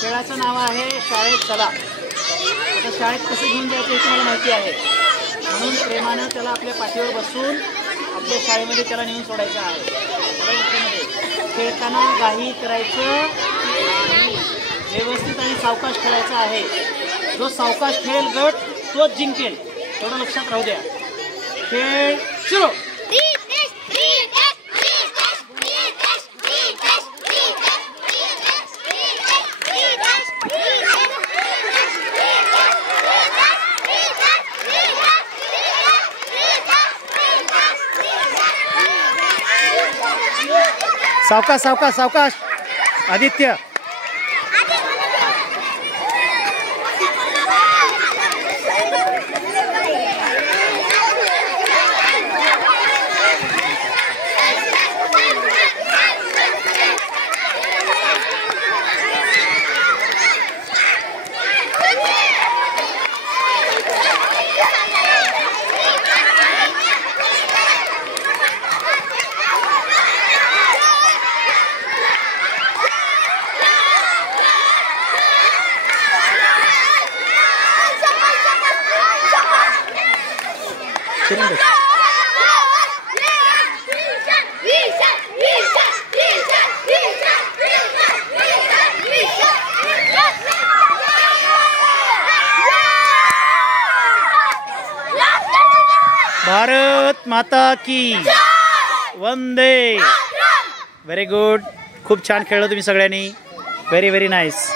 खेळाचं नाव आहे शाळेत चला। आता शाळेत कसं घेऊन जायचं हे तुम्हाला माहिती आहे, म्हणून प्रेमानं त्याला आपल्या पाठीवर बसून आपल्या शाळेमध्ये त्याला नेऊन सोडायचं आहे। खेळताना घाई करायचं आणि व्यवस्थित आणि सावकाश खेळायचं आहे। जो सावकाश खेळेल गट तोच जिंकेल, एवढं लक्षात राहू द्या। खेळ सुरू। सावकाश सावकाश सावकाश आदित्य। भारत माता की वंदे। व्हेरी गुड, खूप छान खेळलो तुम्ही सगळ्यांनी, व्हेरी व्हेरी नाईस।